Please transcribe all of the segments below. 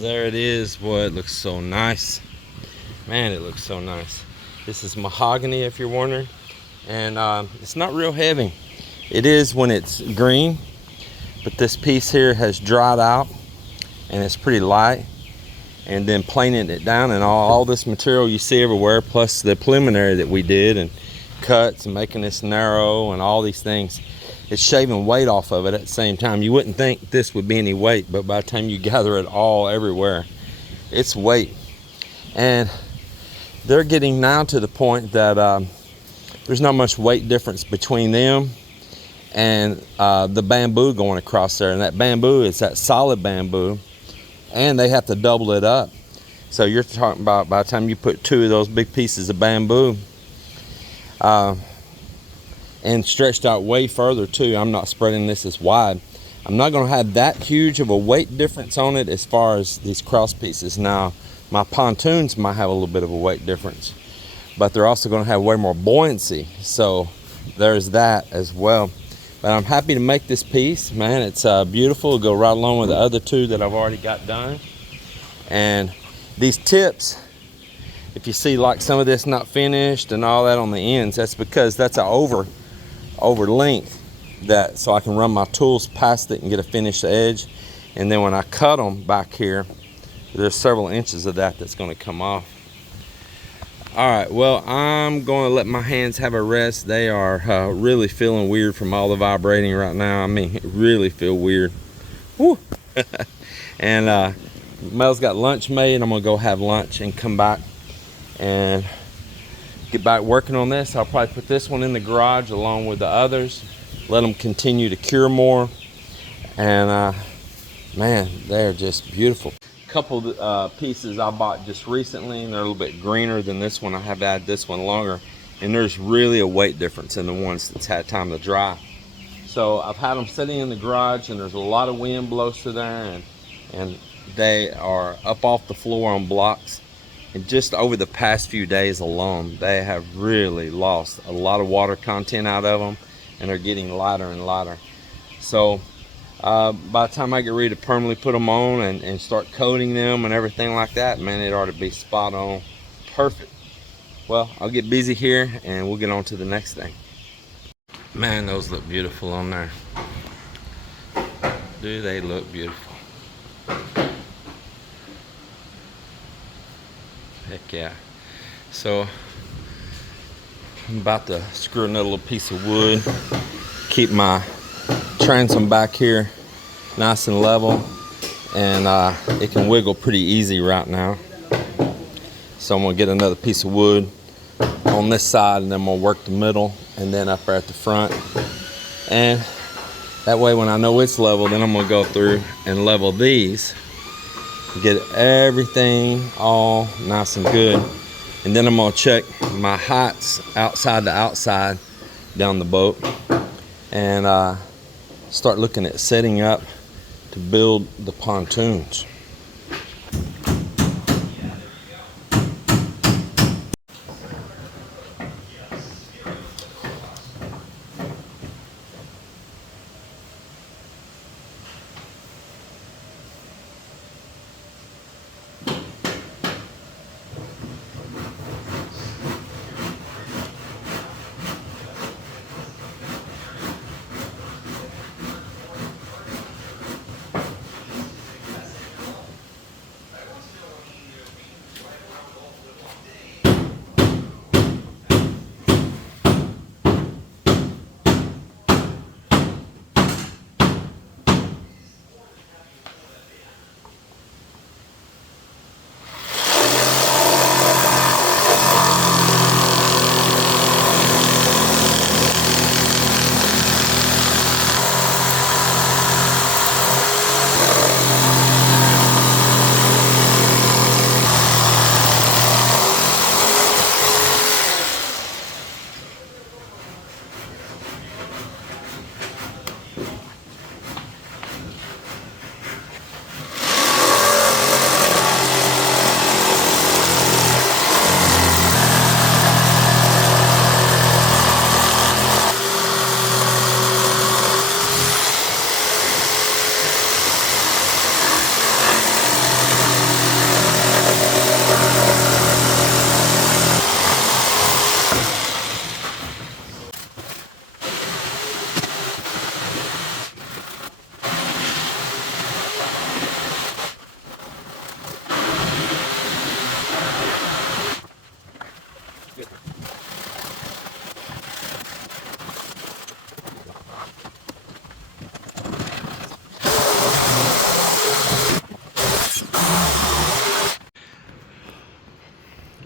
There it is. Boy, it looks so nice. Man, it looks so nice. This is mahogany, if you're wondering, and it's not real heavy. It is when it's green, but this piece here has dried out and it's pretty light. And then planing it down, and all this material you see everywhere, plus the preliminary that we did and cuts and making this narrow and all these things, it's shaving weight off of it at the same time. You wouldn't think this would be any weight, but by the time you gather it all everywhere, it's weight. And they're getting now to the point that there's not much weight difference between them and the bamboo going across there. And that bamboo is that solid bamboo, and they have to double it up. So you're talking about, by the time you put 2 of those big pieces of bamboo, and stretched out way further too. I'm not spreading this as wide. I'm not going to have that huge of a weight difference on it as far as these cross pieces. Now, my pontoons might have a little bit of a weight difference, but they're also going to have way more buoyancy. So there's that as well. But I'm happy to make this piece, man. It's beautiful. It'll go right along with the other 2 that I've already got done. And these tips, if you see like some of this not finished and all that on the ends, that's because that's an over length, that so I can run my tools past it and get a finished edge. And then when I cut them back here, there's several inches of that that's going to come off. All right, well, I'm going to let my hands have a rest. They are really feeling weird from all the vibrating right now. I mean, it really feel weird. Woo. And Mel's got lunch made. I'm gonna go have lunch and come back and get back working on this. I'll probably put this one in the garage along with the others, let them continue to cure more. And man, they're just beautiful. couple pieces I bought just recently, and they're a little bit greener than this one. I have had this one longer, and there's really a weight difference in the ones that's had time to dry. So I've had them sitting in the garage, and there's a lot of wind blows through there, and they are up off the floor on blocks. And just over the past few days alone, they have really lost a lot of water content out of them, and they're getting lighter and lighter. So by the time I get ready to permanently put them on and start coating them and everything like that, man, it ought to be spot on, perfect. Well, I'll get busy here and we'll get on to the next thing. Man, those look beautiful on there. Do they look beautiful? Heck yeah. So I'm about to screw another little piece of wood, keep my transom back here nice and level, and it can wiggle pretty easy right now. So I'm gonna get another piece of wood on this side, and then I'm gonna work the middle and then up there at the front, and that way when I know it's level, then I'm gonna go through and level these, get everything all nice and good, and then I'm gonna check my heights outside to outside down the boat, and start looking at setting up to build the pontoons.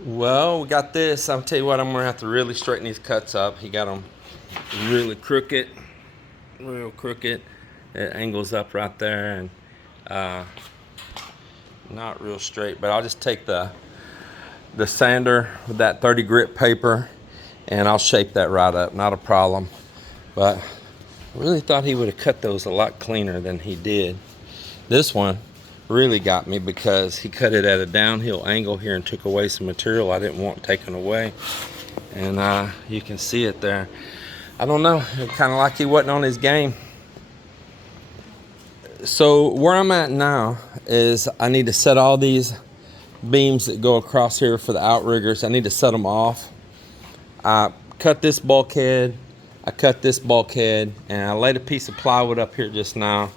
Well, we got this. I'll tell you what, I'm gonna have to really straighten these cuts up. He got them really crooked, real crooked. It angles up right there, and not real straight. But I'll just take the sander with that 30 grit paper, and I'll shape that right up. Not a problem. But I really thought he would have cut those a lot cleaner than he did. This one really got me because he cut it at a downhill angle here and took away some material I didn't want taken away, and you can see it there. I don't know, kind of like he wasn't on his game. So where I'm at now is I need to set all these beams that go across here for the outriggers. I need to set them off. I cut this bulkhead, and I laid a piece of plywood up here just now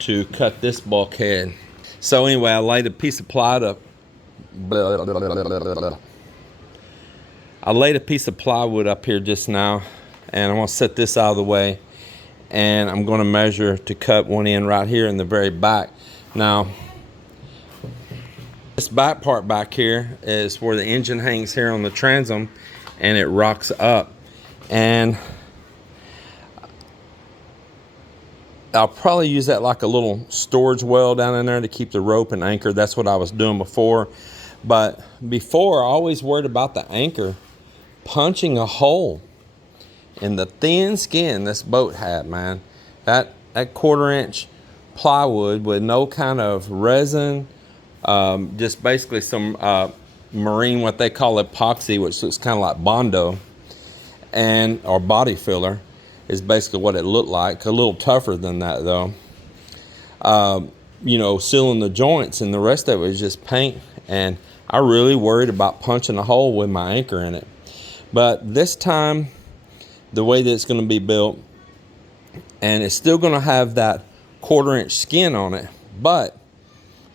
to cut this bulkhead. So anyway, I laid a piece of plywood up. I laid a piece of plywood up here just now, and I'm gonna set this out of the way, and I'm gonna measure to cut one end right here in the very back. Now, this back part back here is where the engine hangs here on the transom, and it rocks up. And I'll probably use that like a little storage well down in there to keep the rope and anchor. That's what I was doing before. But before, I always worried about the anchor punching a hole in the thin skin this boat had, man. That 1/4-inch plywood with no kind of resin, just basically some marine, what they call epoxy, which looks kind of like Bondo, and or body filler is basically what it looked like. A little tougher than that though. You know, sealing the joints, and the rest of it was just paint. And I really worried about punching a hole with my anchor in it. But this time, the way that it's going to be built, and it's still going to have that 1/4-inch skin on it, but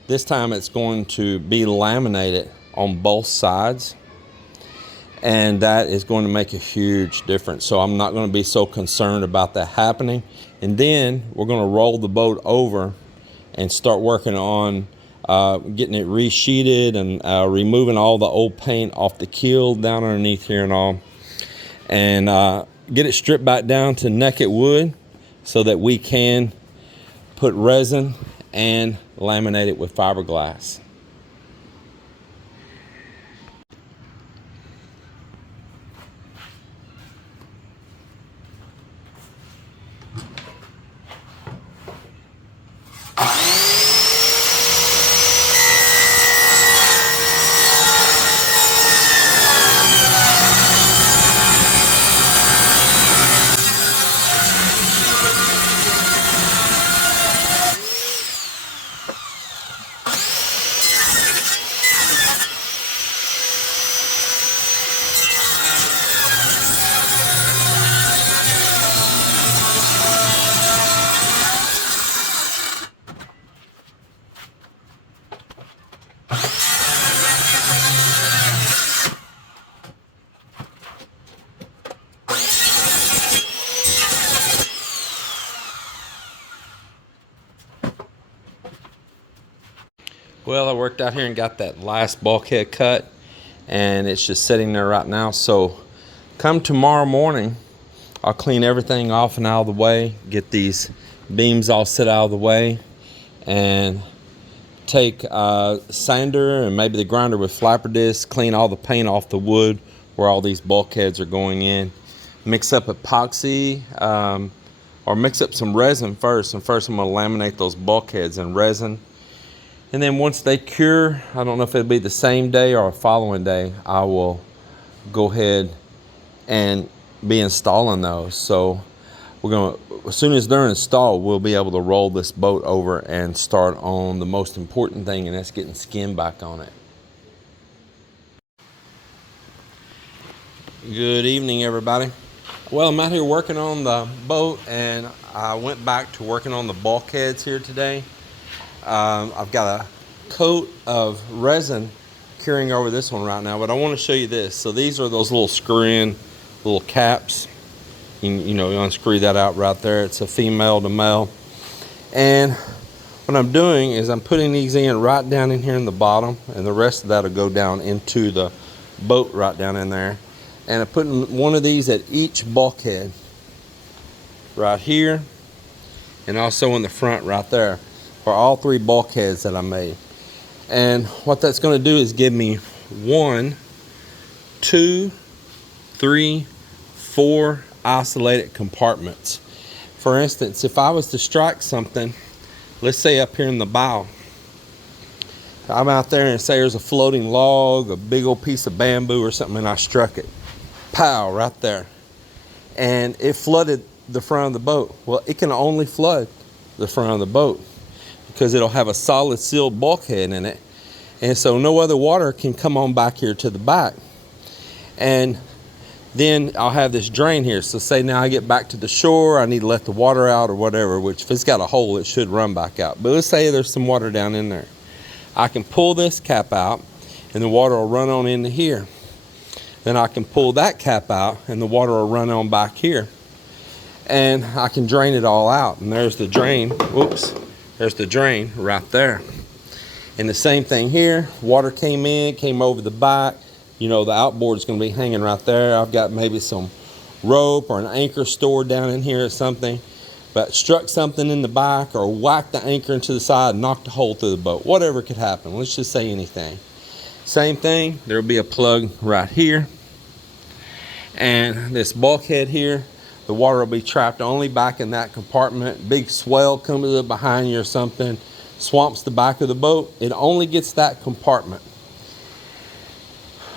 this time it's going to be laminated on both sides, and that is going to make a huge difference. So I'm not going to be so concerned about that happening. And then we're going to roll the boat over and start working on getting it resheeted and removing all the old paint off the keel down underneath here and all, and get it stripped back down to naked wood so that we can put resin and laminate it with fiberglass. Well, I worked out here and got that last bulkhead cut, and it's just sitting there right now. So come tomorrow morning, I'll clean everything off and out of the way, get these beams all set out of the way, and take sander and maybe the grinder with flapper disc, clean all the paint off the wood where all these bulkheads are going in, mix up epoxy, or mix up some resin first. And first I'm going to laminate those bulkheads in resin. And then once they cure, I don't know if it'll be the same day or a following day, I will go ahead and be installing those. So we're going to, as soon as they're installed, we'll be able to roll this boat over and start on the most important thing, and that's getting skin back on it. Good evening, everybody. Well, I'm out here working on the boat, and I went back to working on the bulkheads here today. I've got a coat of resin curing over this one right now, but I want to show you this. So these are those little screw-in little caps. You know, you unscrew that out right there. It's a female to male. And what I'm doing is I'm putting these in right down in here in the bottom, and the rest of that will go down into the boat right down in there. And I'm putting one of these at each bulkhead right here, and also in the front right there, for all 3 bulkheads that I made. And what that's going to do is give me 1, 2, 3, 4 isolated compartments. For instance, if I was to strike something, let's say up here in the bow, I'm out there and say there's a floating log, a big old piece of bamboo or something, and I struck it, pow, right there, and it flooded the front of the boat. Well, it can only flood the front of the boat because it'll have a solid sealed bulkhead in it, and so no other water can come on back here to the back. And then I'll have this drain here. So say now I get back to the shore, I need to let the water out or whatever, which if it's got a hole, it should run back out. But let's say there's some water down in there. I can pull this cap out and the water will run on into here. Then I can pull that cap out and the water will run on back here. And I can drain it all out. And there's the drain, whoops, there's the drain right there. And the same thing here, water came in, came over the back. You know, the outboard is going to be hanging right there. I've got maybe some rope or an anchor stored down in here or something. but struck something in the back or whacked the anchor into the side and knocked a hole through the boat. Whatever could happen. Let's just say anything. Same thing, there'll be a plug right here. And this bulkhead here, the water will be trapped only back in that compartment. Big swell comes up behind you or something, swamps the back of the boat. It only gets that compartment.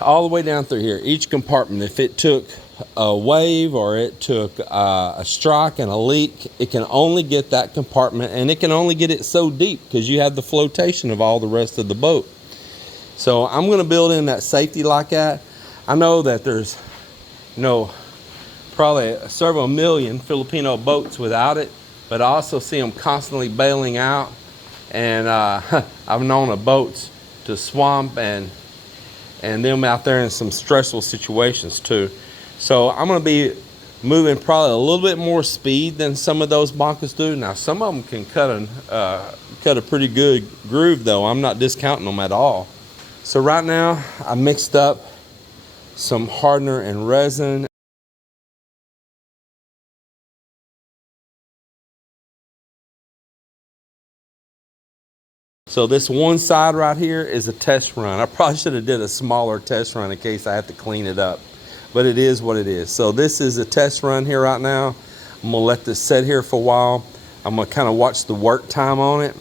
All the way down through here, each compartment, if it took a wave or it took a strike and a leak, it can only get that compartment, and it can only get it so deep because you have the flotation of all the rest of the boat. So I'm going to build in that safety like that. I know that there's, you know, probably several million Filipino boats without it, but I also see them constantly bailing out, and I've known of boats to swamp and them out there in some stressful situations too. So I'm going to be moving probably a little bit more speed than some of those Bankas do. Now some of them can cut a pretty good groove though. I'm not discounting them at all. So right now I mixed up some hardener and resin. So this one side right here is a test run. I probably should have did a smaller test run in case I have to clean it up, but it is what it is. So this is a test run here right now. I'm gonna let this sit here for a while. I'm gonna kind of watch the work time on it,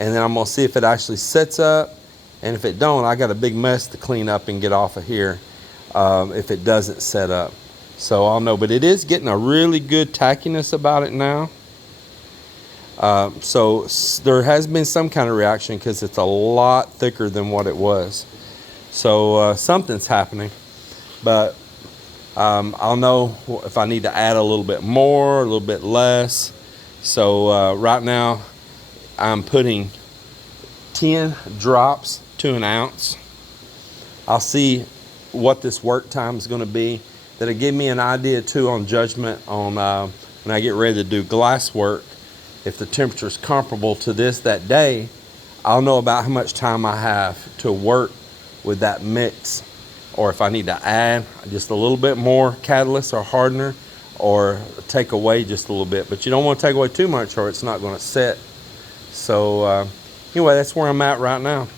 and then I'm gonna see if it actually sets up, and if it don't, I got a big mess to clean up and get off of here if it doesn't set up. So I'll know, but it is getting a really good tackiness about it now. So there has been some kind of reaction because it's a lot thicker than what it was. So something's happening, but I'll know if I need to add a little bit more, a little bit less. So right now I'm putting 10 drops to an ounce. I'll see what this work time is going to be. That'll give me an idea too on judgment on when I get ready to do glass work. If the temperature is comparable to this that day, I'll know about how much time I have to work with that mix, or if I need to add just a little bit more catalyst or hardener, or take away just a little bit. But you don't want to take away too much or it's not going to set. So anyway, that's where I'm at right now.